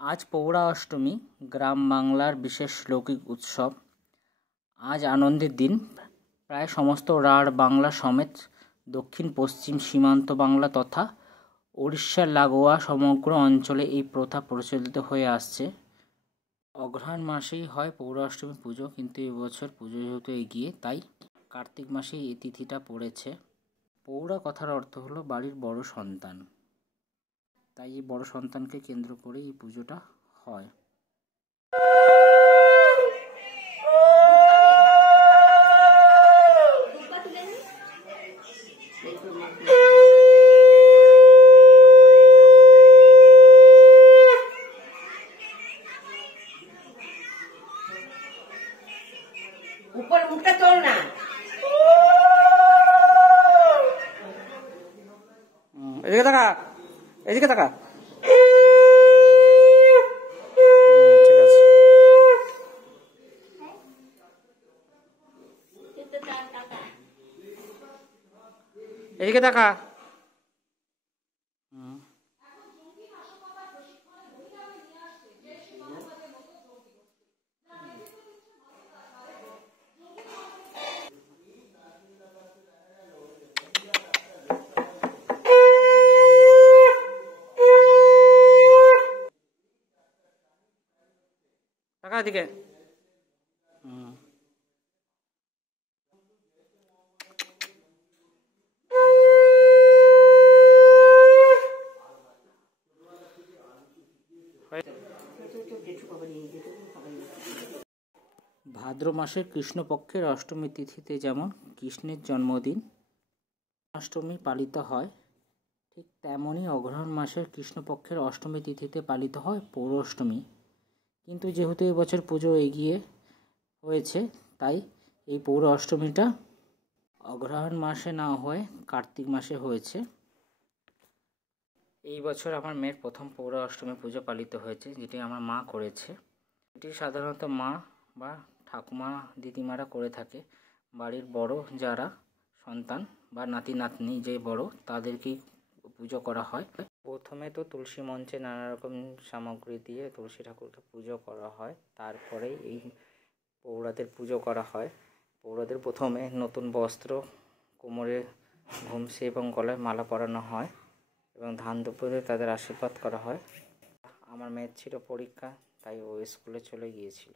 আজ পৌরা অষ্টমী, গ্রাম বাংলার বিশেষ লৌকিক উৎসব। আজ আনন্দের দিন। প্রায় সমস্ত রাঢ় বাংলা সমেত দক্ষিণ পশ্চিম সীমান্ত বাংলা তথা উড়িষ্যার লাগোয়া সমগ্র অঞ্চলে এই প্রথা প্রচলিত হয়ে আসছে। অঘ্রাণ মাসেই হয় পৌরা অষ্টমী পুজো, কিন্তু এবছর পুজো যেহেতু এগিয়ে, তাই কার্তিক মাসেই এই তিথিটা পড়েছে। পৌরা কথার অর্থ হলো বাড়ির বড় সন্তান, তাই এই বড় সন্তানকে কেন্দ্র করে এই পুজোটা হয়। উপর মুখটা তোল না। এদিকে তাকা, এদিকে তাকা। ঠিক আছে। এদিকে তাকা। টাকা দিকে। ভাদ্র মাসের কৃষ্ণপক্ষের অষ্টমী তিথিতে যেমন কৃষ্ণের জন্মদিন অষ্টমী পালিত হয়, ঠিক তেমনই অঘ্রাণ মাসের কৃষ্ণপক্ষের অষ্টমী তিথিতে পালিত হয় পৌরাষ্টমী। কিন্তু যেহেতু এবছর পুজো এগিয়ে হয়েছে, তাই এই পৌর অষ্টমীটা অঘ্রাণ মাসে না হয়ে কার্তিক মাসে হয়েছে। এই বছর আমার মেয়ের প্রথম পৌর অষ্টমী পুজো পালিত হয়েছে, যেটি আমার মা করেছে। এটি সাধারণত মা বা ঠাকুমা দিদিমারা করে থাকে। বাড়ির বড় যারা সন্তান বা নাতি নাতনি যে বড়, তাদেরকেই পুজো করা হয়। প্রথমে তো তুলসী মঞ্চে নানা রকম সামগ্রী দিয়ে তুলসী ঠাকুরকে পুজো করা হয়, তারপরেই এই পৌরাদের পুজো করা হয়। পৌরাদের প্রথমে নতুন বস্ত্র, কোমরে ঘুমসি এবং গলায় মালা পরানো হয় এবং ধান দুপুরে তাদের আশীর্বাদ করা হয়। আমার মেয়ের ছিল পরীক্ষা, তাই ও স্কুলে চলে গিয়েছিল।